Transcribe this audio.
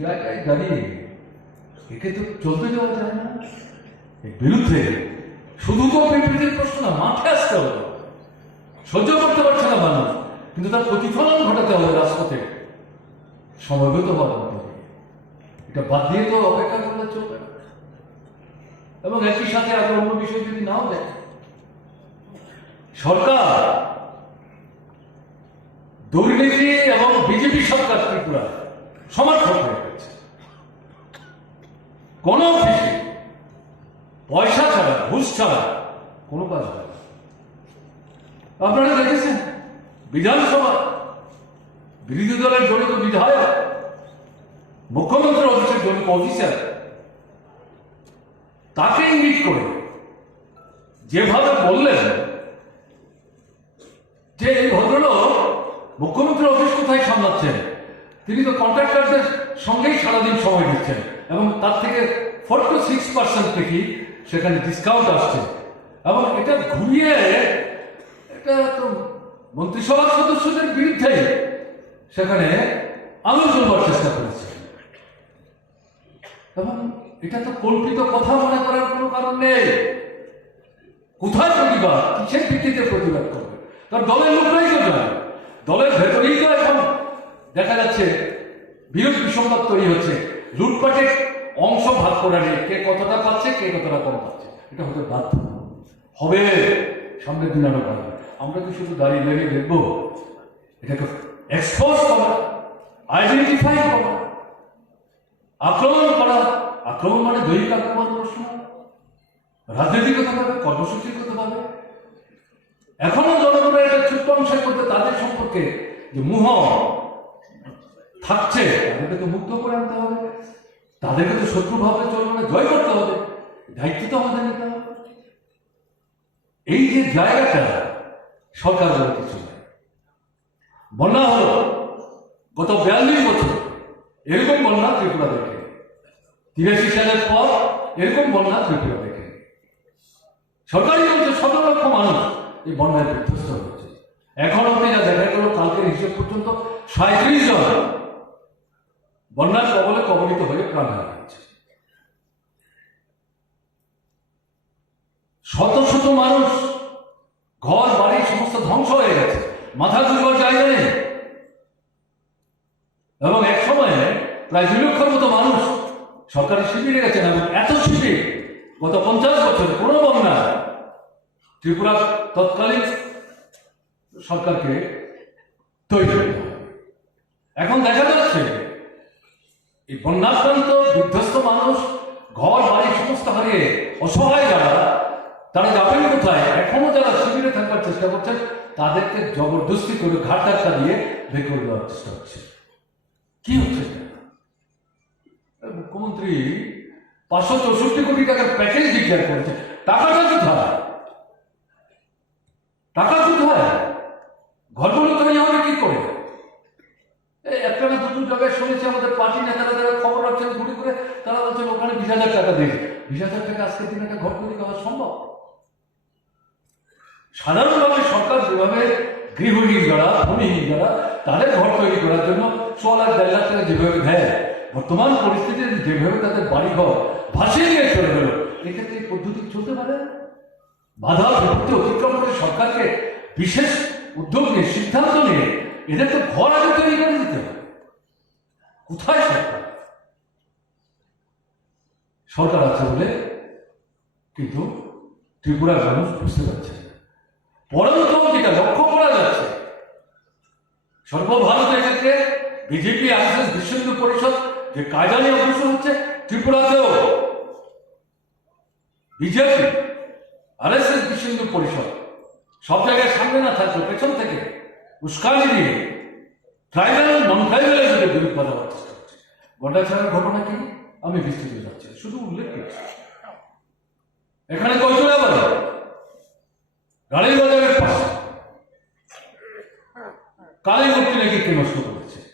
জায়গায় দাঁড়িয়ে একে তো চলতে দেওয়া যায় না। এর বিরুদ্ধে শুধু তো প্রশ্ন না মাঠে আসতে হবে। সহ্য করতে পারছে না মানুষ, কিন্তু তার প্রতিফলন ঘটাতে হবে রাজপথে। হওয়ার এটা বাদ দিয়ে তো অপেক্ষা করলে চলবে না। এবং একই সাথে আরও অন্য বিষয় যদি নাও দেখে সরকার, দুর্নীতি এবং বিজেপি সরকার ত্রিপুরা গেছে কোন অফিসে পয়সা ছাড়া, ঘুষ ছাড়া কোনো কাজ হয় না। আপনারা দেখেছেন? বিধানসভা, বিরোধী দলের জড়িত বিধায়ক মুখ্যমন্ত্রী অফিসের জড়িত অফিসার তাকে ইঙ্গিত করে যেভাবে বললেন যে এই ভদ্রলোক মুখ্যমন্ত্রী অফিস কোথায় সামলাচ্ছেন? তিনি তো কন্ট্রাক্টরদের সঙ্গেই সারাদিন সময় দিচ্ছেন। এবং তার থেকে ফোর টু সিক্স পার্সেন্ট থেকে সেখানে ডিসকাউন্ট আসছে। এবং এটা ঘুরিয়ে এটা তো মন্ত্রিসভার সদস্যদের বিরুদ্ধে সেখানে আঙুল তুলবার চেষ্টা করেছে। এবং এটা তো কল্পিত কথা মনে করার কোনো কারণ নেই। কোথায় প্রতিবাদ? কিসের ভিত্তিতে প্রতিবাদ করবে? তার দলের লোকরাই তো জানে। দলের ভেতরেই তো এখন দেখা যাচ্ছে বিরোধ বিসম্বাদ তৈরি হচ্ছে। লুটপাটের অংশ ভাগ করে নিয়ে কে কতটা পাচ্ছে, কে কতটা কম পাচ্ছে, এটা হতে বাধ্য। হবে সামনের দিন আরও পারবে আমরা কি শুধু দাঁড়িয়ে দাঁড়িয়ে দেখব? এটাকে এক্সপোজ করা আইডেন্টিফাই করা, আক্রমণ করা, আক্রমণ মানে দৈহিক আক্রমণ প্রশ্ন রাজনৈতিকতাভাবে, কর্মসূচিগতভাবে। এখনও জনগণের একটা ছোট্ট অংশের মধ্যে তাদের সম্পর্কে যে মুহ থাকছে, তাদেরকে তো মুক্ত করে আনতে হবে। তাদেরকে তো শত্রু শত্রুভাবে চলবে না জয় করতে হবে। দায়িত্ব তো আমাদের নিতে হবে। এই যে জায়গাটা সরকারের কিছু বন্যা হলো গত বিয়াল্লিশ বছর এরকম বন্যা ত্রিপুরা দেখে। তিরাশি সালের পর এরকম বন্যা ত্রিপুরা দেখে। সরকারি বলছে সতেরো লক্ষ মানুষ এই বন্যায় বিধ্বস্ত হচ্ছে। এখন অব্দি যা দেখা গেল কালকের হিসেব পর্যন্ত সাঁত্রিশ জন বন্যার কবলে কবলিত হয়ে প্রাণ হারিয়েছে শত শত মানুষ ঘর, বাড়ি, সমস্ত ধ্বংস হয়ে গেছে। মাথা দুর্বল জায়গা এবং এক সময়ে প্রায় দুই লক্ষের মতো মানুষ সরকারি শিবিরে গেছেন এবং এত শিবির গত পঞ্চাশ বছর কোনো বন্যা ত্রিপুরা তৎকালীন সরকারকে তৈরি এখন দেখা বন্যাক্রান্ত বিধ্বস্ত মানুষ, ঘর, বাড়ি, সমস্ত হারিয়ে অসহায় যারা, তারা যাবেন কোথায়? এখনও যারা শিবিরে থাকার চেষ্টা করছেন তাদেরকে জবরদস্তি করে ঘাট ধাক্কা দিয়ে বের করে দেওয়ার চেষ্টা হচ্ছে। কি হচ্ছে মুখ্যমন্ত্রী, পাঁচশো চৌষট্টি কোটি টাকার প্যাকেজ ডিক্লেয়ার করেছে। টাকাটা কোথায়? টাকা কোথায়? ঘরগুলো তৈরি হবে কি করে এই একটা না দুটো জায়গায় শুনেছি আমাদের পার্টি নেতারা যারা খবর রাখছেন ঘুরে ঘুরে তারা বলছেন ওখানে বিশ হাজার টাকা দিয়েছে বিশ হাজার টাকা আজকের দিনে একটা ঘর তৈরি করা সম্ভব? সাধারণভাবে সরকার যেভাবে গৃহহীন যারা ভূমিহীন যারা, তাদের ঘর তৈরি করার জন্য ছ লাখ দেড় লাখ টাকা যেভাবে দেয় বর্তমান পরিস্থিতিতে যেভাবে তাদের বাড়ি ঘর ভাসিয়ে নিয়ে চলে গেল, এক্ষেত্রে এই পদ্ধতি চলতে পারে? বাধা বিপত্তি অতিক্রম করে সরকারকে বিশেষ উদ্যোগ নিয়ে, সিদ্ধান্ত নিয়ে এদের তো ঘর আগে তৈরি করে দিতে হবে। কোথায় সরকার? সরকার আছে বলে কিন্তু ত্রিপুরার মানুষ বুঝতে পারছে পরন্ত যেটা লক্ষ্য করা যাচ্ছে সর্বভারত এক্ষেত্রে বিজেপি আরএসএস বিশ্ব হিন্দু পরিষদ যে কায়দানি অগ্রসর হচ্ছে ত্রিপুরাতেও। বিজেপি আরএসএস বিশ্ব হিন্দু পরিষদ সব জায়গায় সামনে না থাকবে পেছন থেকে উস্কানি দিয়ে ট্রাইবেল নন ট্রাইবেলের যদি বিরোধ বাঁধাবার চেষ্টা করছে। ঘটনা কি? আমি বিস্তৃত শুধু এখানে